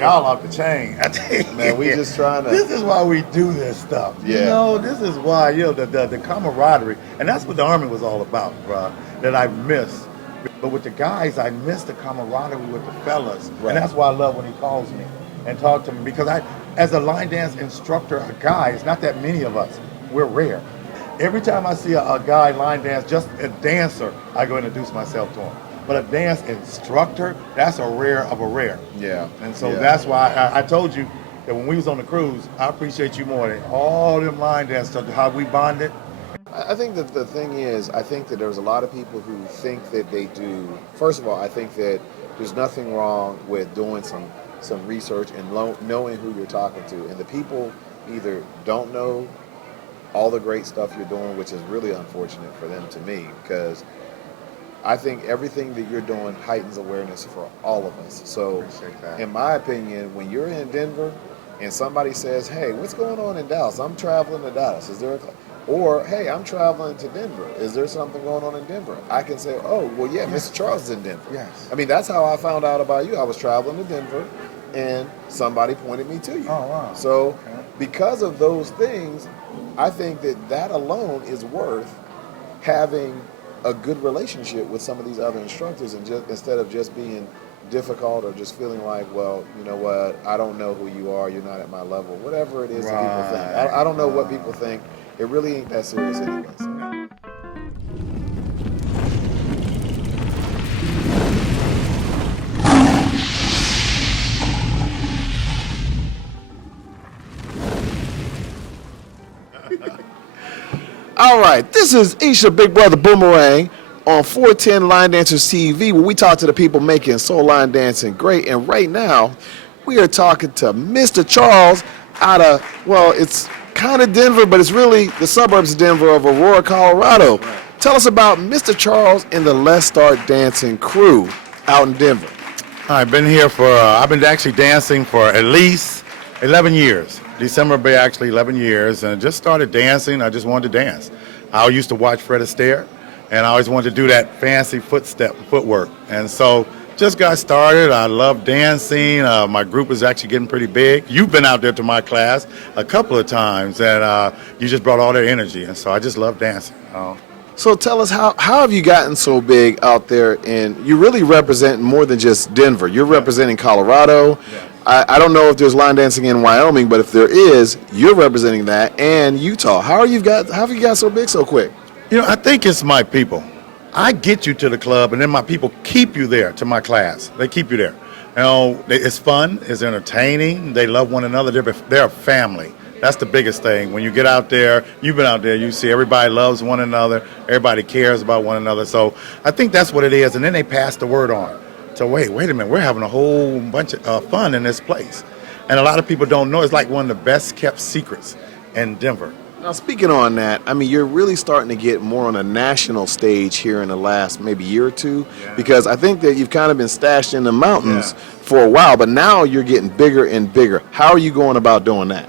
y'all off the chain. I tell you, Man, we just trying to. This is why we do this stuff. Yeah. You know, this is why, the camaraderie. And that's what the Army was all about, bro, that I miss. But with the guys, I miss the camaraderie with the fellas. Right. And that's why I love when he calls me and talk to me. Because as a line dance instructor, a guy, it's not that many of us. We're rare. Every time I see a guy line dance, just a dancer, I go introduce myself to him. But a dance instructor, that's a rare of a rare. Yeah. And so Yeah. that's why I told you that when we was on the cruise, I appreciate you more than all them line dance stuff, how we bonded. I think that the thing is, I think that there's a lot of people who think that they do. First of all, I think that there's nothing wrong with doing some research and knowing who you're talking to. And the people either don't know all the great stuff you're doing, which is really unfortunate for them to me, because I think everything that you're doing heightens awareness for all of us. So, in my opinion, when you're in Denver and somebody says, "Hey, what's going on in Dallas? I'm traveling to Dallas. Is there a..." Or, "Hey, I'm traveling to Denver. Is there something going on in Denver?" I can say, "Oh, well, yeah, Mr. Charles is in Denver." Yes. I mean, that's how I found out about you. I was traveling to Denver, and somebody pointed me to you. Oh, wow. So, because of those things, I think that alone is worth having a good relationship with some of these other instructors, and just instead of just being difficult or just feeling like, well, you know what, I don't know who you are, you're not at my level, whatever it is that people think. I don't know what people think. It really ain't that serious anyway. So. All right, this is Isha Big Brother Boomerang on 410 Line Dancers TV, where we talk to the people making soul line dancing great. And right now, we are talking to Mr. Charles out of, well, it's kind of Denver, but it's really the suburbs of Denver, of Aurora, Colorado. Right. Tell us about Mr. Charles and the Let's Start Dancing crew out in Denver. I've been here I've been actually dancing for at least 11 years. December will be actually 11 years, and I just started dancing. I just wanted to dance. I used to watch Fred Astaire, and I always wanted to do that fancy footwork. And so just got started. I love dancing. My group is actually getting pretty big. You've been out there to my class a couple of times, and you just brought all that energy. And so I just love dancing. So tell us, how have you gotten so big out there? And you really represent more than just Denver. You're representing Colorado. Yeah. I don't know if there's line dancing in Wyoming, but if there is, you're representing that, and Utah. How have you got so big so quick? You know, I think it's my people. I get you to the club, and then my people keep you there to my class. They keep you there. You know, it's fun, it's entertaining. They love one another. They're a family. That's the biggest thing. When you get out there, you've been out there, you see everybody loves one another. Everybody cares about one another. So I think that's what it is. And then they pass the word on. So wait a minute, we're having a whole bunch of fun in this place. And a lot of people don't know. It's like one of the best kept secrets in Denver. Now, speaking on that, I mean, you're really starting to get more on a national stage here in the last maybe year or two, because I think that you've kind of been stashed in the mountains for a while, but now you're getting bigger and bigger. How are you going about doing that?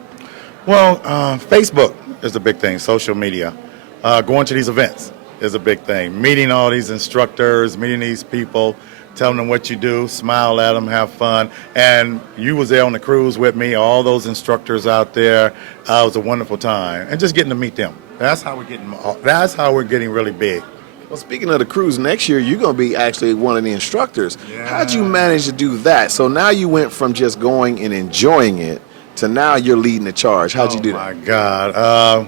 Well, Facebook is a big thing, social media. Going to these events is a big thing. Meeting all these instructors, meeting these people, telling them what you do, smile at them, have fun. And you was there on the cruise with me, all those instructors out there. It was a wonderful time. And just getting to meet them. That's how we're getting really big. Well, speaking of the cruise, next year you're going to be actually one of the instructors. Yeah. How'd you manage to do that? So now you went from just going and enjoying it to now you're leading the charge. How'd you do that? Oh, my God.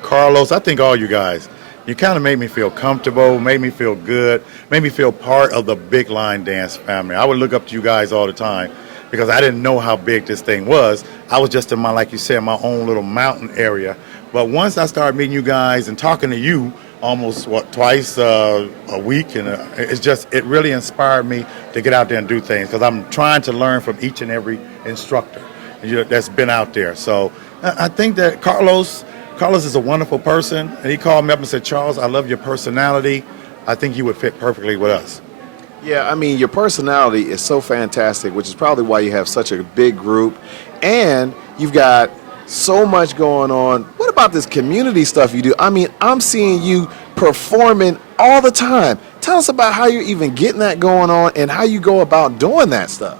Carlos, I think all you guys, you kind of made me feel comfortable, made me feel good, made me feel part of the big line dance family. I would look up to you guys all the time because I didn't know how big this thing was. I was just in my, like you said, my own little mountain area. But once I started meeting you guys and talking to you almost, twice a week, and it really inspired me to get out there and do things because I'm trying to learn from each and every instructor that's been out there. So I think that Carlos is a wonderful person, and he called me up and said, "Charles, I love your personality. I think you would fit perfectly with us." Yeah, I mean, your personality is so fantastic, which is probably why you have such a big group, and you've got so much going on. What about this community stuff you do? I mean, I'm seeing you performing all the time. Tell us about how you're even getting that going on and how you go about doing that stuff.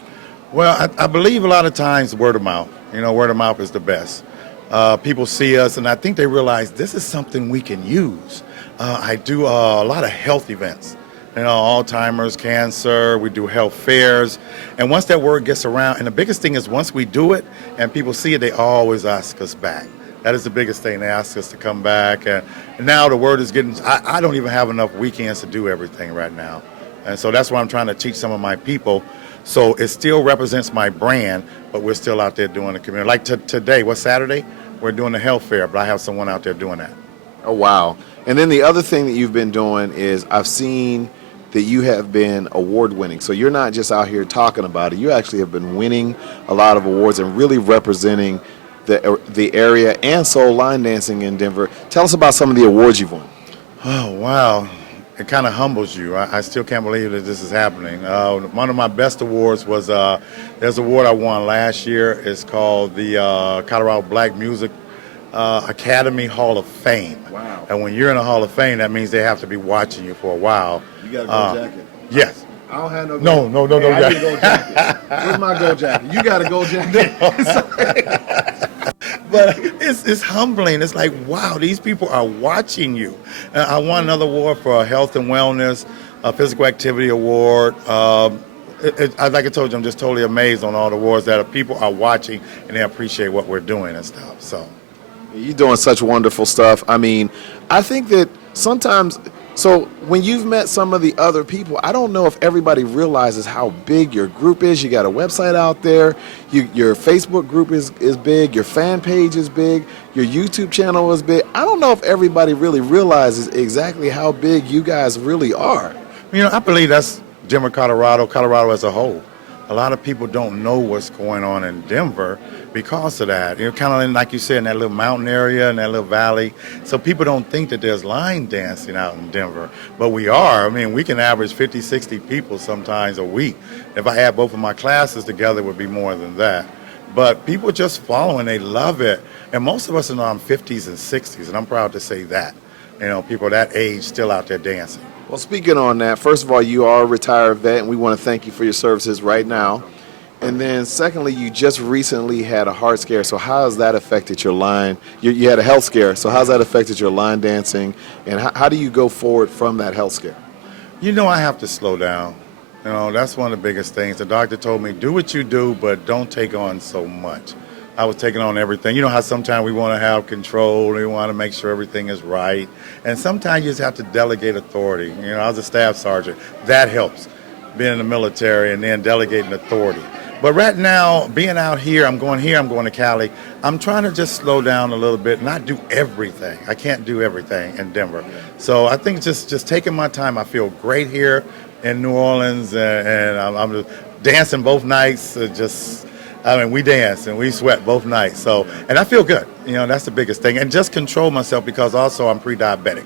Well, I believe a lot of times word of mouth. Word of mouth is the best. People see us, and I think they realize this is something we can use. I do a lot of health events. Alzheimer's, cancer. We do health fairs, and once that word gets around, and the biggest thing is once we do it and people see it, they always ask us back. That is the biggest thing. They ask us to come back, and now the word is getting. I don't even have enough weekends to do everything right now, and so that's why I'm trying to teach some of my people. So it still represents my brand, but we're still out there doing the community. Like today, what's Saturday? We're doing the health fair, but I have someone out there doing that. Oh, wow. And then the other thing that you've been doing is I've seen that you have been award winning. So you're not just out here talking about it. You actually have been winning a lot of awards and really representing the area and soul line dancing in Denver. Tell us about some of the awards you've won. Oh, wow. It kind of humbles you. I still can't believe that this is happening. One of my best awards was, there's an award I won last year. It's called the Colorado Black Music Academy Hall of Fame. Wow. And when you're in a Hall of Fame, that means they have to be watching you for a while. You got a gold jacket. Yes. I don't have no gold. No. Hey, I need a gold jacket. Where's my gold jacket? You got a gold jacket. But it's humbling. It's like, wow, these people are watching you. I won another award for health and wellness, a physical activity award. Like I told you, I'm just totally amazed on all the awards that people are watching and they appreciate what we're doing and stuff. So you're doing such wonderful stuff. I mean, I think that sometimes, so when you've met some of the other people, I don't know if everybody realizes how big your group is. You got a website out there. Your Facebook group is big. Your fan page is big. Your YouTube channel is big. I don't know if everybody really realizes exactly how big you guys really are. I believe that's Denver, Colorado as a whole. A lot of people don't know what's going on in Denver because of that. Kind of like you said, in that little mountain area, in that little valley. So people don't think that there's line dancing out in Denver. But we are. I mean, we can average 50, 60 people sometimes a week. If I add both of my classes together, it would be more than that. But people just follow and they love it. And most of us are in our 50s and 60s, and I'm proud to say that. People that age still out there dancing. Well, speaking on that, first of all, you are a retired vet, and we want to thank you for your services right now. And then secondly, you just recently had a heart scare. So how has that affected your line? You had a health scare. So how's that affected your line dancing? And how do you go forward from that health scare? I have to slow down. That's one of the biggest things. The doctor told me, do what you do, but don't take on so much. I was taking on everything. You know how sometimes we want to have control, we want to make sure everything is right. And sometimes you just have to delegate authority. I was a staff sergeant. That helps, being in the military and then delegating authority. But right now, being out here, I'm going to Cali. I'm trying to just slow down a little bit, not do everything. I can't do everything in Denver. So I think just taking my time. I feel great here in New Orleans, and I'm dancing both nights, we dance and we sweat both nights. So, and I feel good. That's the biggest thing. And just control myself because also I'm pre-diabetic.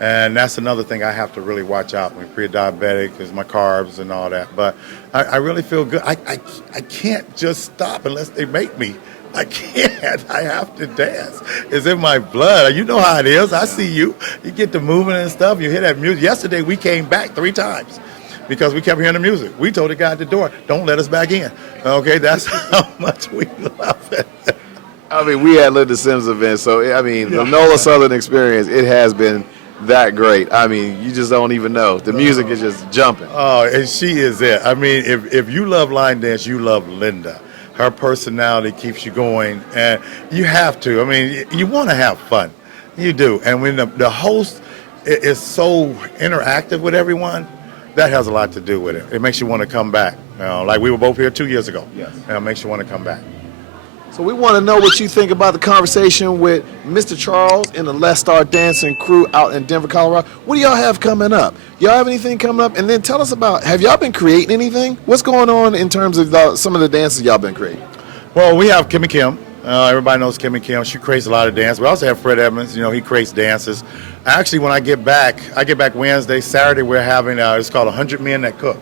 And that's another thing I have to really watch out. When pre-diabetic is my carbs and all that. But I really feel good. I can't just stop unless they make me. I can't. I have to dance. It's in my blood. You know how it is. I see you. You get to moving and stuff. You hear that music. Yesterday we came back 3 times. Because we kept hearing the music. We told the guy at the door, don't let us back in. Okay, that's how much we love it. We had Linda Sims event, so the NOLA Southern experience, it has been that great. You just don't even know. The music is just jumping. Oh, and she is it. If you love line dance, you love Linda. Her personality keeps you going, and you have to. You want to have fun. You do. And when the host is so interactive with everyone, that has a lot to do with it. It makes you want to come back. Like we were both here 2 years ago. Yes. It makes you want to come back. So we want to know what you think about the conversation with Mr. Charles and the Let's Start Dancing crew out in Denver, Colorado. What do y'all have coming up? Y'all have anything coming up? And then tell us about, have y'all been creating anything? What's going on in terms of some of the dances y'all been creating? Well, we have Kimmy Kim. Everybody knows Kimmy Kim. She creates a lot of dance. We also have Fred Edmonds. He creates dances. Actually, when I get back Wednesday. Saturday, we're having, it's called 100 Men That Cook.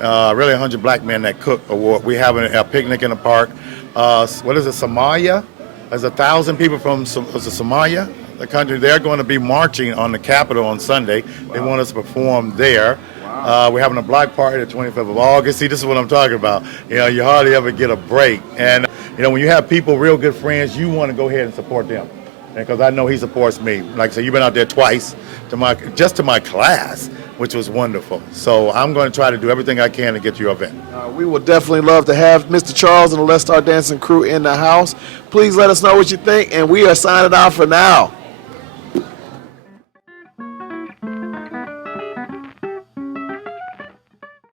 Really 100 Black Men That Cook award. We're having a picnic in the park. What is it, Somalia? There's 1,000 people from Somalia, the country. They're going to be marching on the Capitol on Sunday. Wow. They want us to perform there. Wow. We're having a block party the 25th of August. See, this is what I'm talking about. You know, you hardly ever get a break. And, you know, when you have people, real good friends, you want to go ahead and support them. Because I know he supports me. Like I said, you've been out there twice to my class, which was wonderful. So I'm going to try to do everything I can to get your event. We will definitely love to have Mr. Charles and the Let's Start Dancing crew in the house. Please let us know what you think, and we are signing out for now.